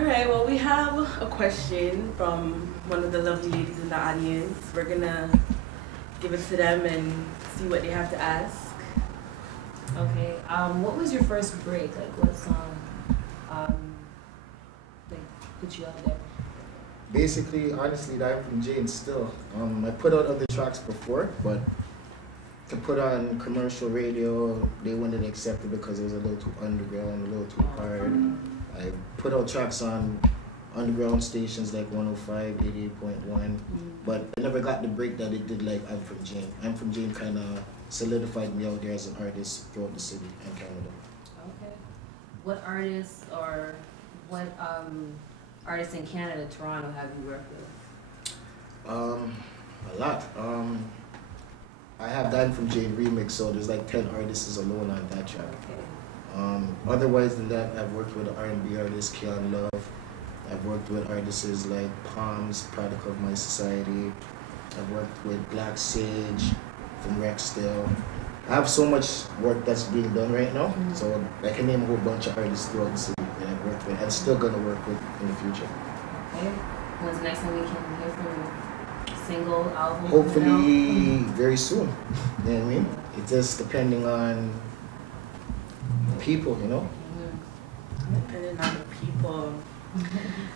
Alright, well, we have a question from one of the lovely ladies in the audience. We're gonna give it to them and see what they have to ask. Okay. What was your first break? Like, what song, like, put you out there? Basically, honestly, I'm from Jane still. I put out other tracks before, but to put on commercial radio, they wouldn't accept it because it was a little too underground, a little too hard. I put out tracks on underground stations like 105, 88.1, but I never got the break that it did like I'm from Jane. I'm from Jane kind of solidified me out there as an artist throughout the city and Canada. Okay. What artists or what artists in Canada, Toronto, have you worked with? A lot. I have that from Jane remix, so there's like 10 artists alone on that track. Okay. Otherwise than that, I've worked with R&B artist Keon Love. I've worked with artists like Palms, Product of My Society. I've worked with Black Sage from Rexdale. I have so much work that's being done right now, so I can name a whole bunch of artists throughout the city that I've worked with and still gonna work with in the future. Okay. When's the next time we can hear from you? Single, album? Hopefully very soon. You know what I mean? It's just depending on people, you know? Depending on the people.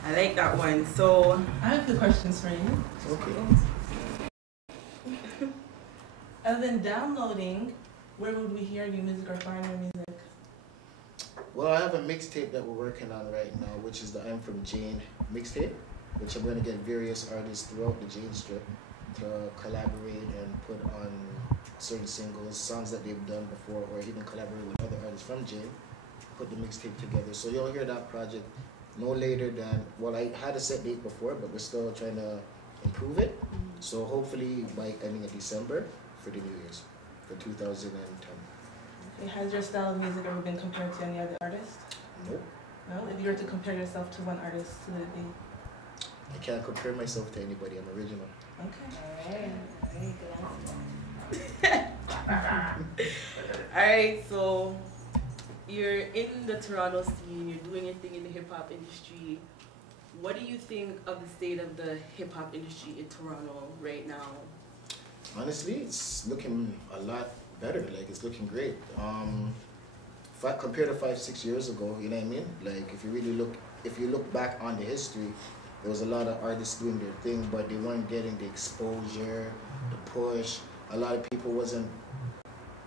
I like that one. So, I have two questions for you. Okay. Other than downloading, where would we hear your music or find your music? Well, I have a mixtape that we're working on right now, which is the I'm From Jane mixtape, which I'm going to get various artists throughout the Jane Strip to collaborate and put on certain singles, songs that they've done before, or even collaborate with other artists from Jane, put the mixtape together. So you'll hear that project no later than, well, I had a set date before, but we're still trying to improve it. So hopefully by ending of December for the New Year's, for 2010. Okay, has your style of music ever been compared to any other artist? Nope. No? If you were to compare yourself to one artist, who would it be? I can't compare myself to anybody. I'm original. Okay. Alright, good answer. alright, so you're in the Toronto scene, you're doing your thing in the hip-hop industry. What do you think of the state of the hip-hop industry in Toronto right now? Honestly, it's looking a lot better. Like, it's looking great. Compared to 5-6 years ago, you know what I mean? Like, if you look back on the history, there was a lot of artists doing their thing, but they weren't getting the exposure, the push. A lot of people wasn't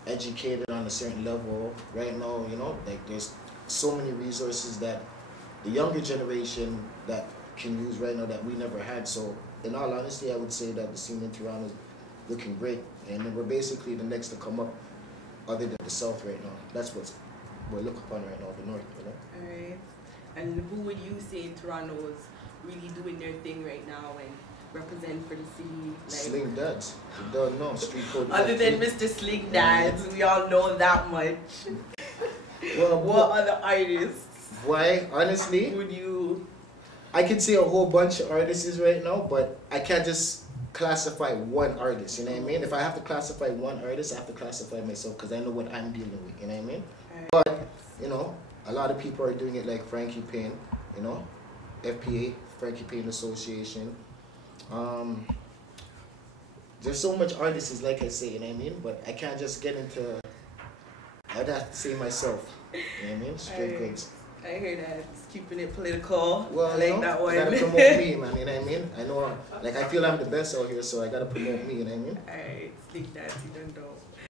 educated on a certain level. Right now, you know, like there's so many resources that the younger generation that can use right now that we never had. So in all honesty, I would say that the scene in Toronto is looking great, and we're basically the next to come up other than the South right now. That's what we're looking upon right now, the North, you know? Alright. And who would you say in Toronto is really doing their thing right now and represent for the city? Like, Sling dadz. You don't know. Street code. other than Mr. Sling Dadz, we all know that much. Well, What other artists why? Honestly, would you? I could say a whole bunch of artists right now, but I can't just classify one artist, you know what I mean? If I have to classify one artist, I have to classify myself because I know what I'm dealing with, you know what I mean? But, you know, a lot of people are doing it like Frankie Payne, you know, FPA, Frankie Payne Association. There's so much artists, like I say, you know what I mean? But I can't just get into, I'd have to say myself, you know what I mean? Straight goods. I hear that. It's keeping it political. Well, I like you know, that one. I gotta promote me, man, you know what I mean? I know, like, I feel I'm the best out here, so I gotta promote me, you know what I mean? Alright, Sling Dadz, you don't know.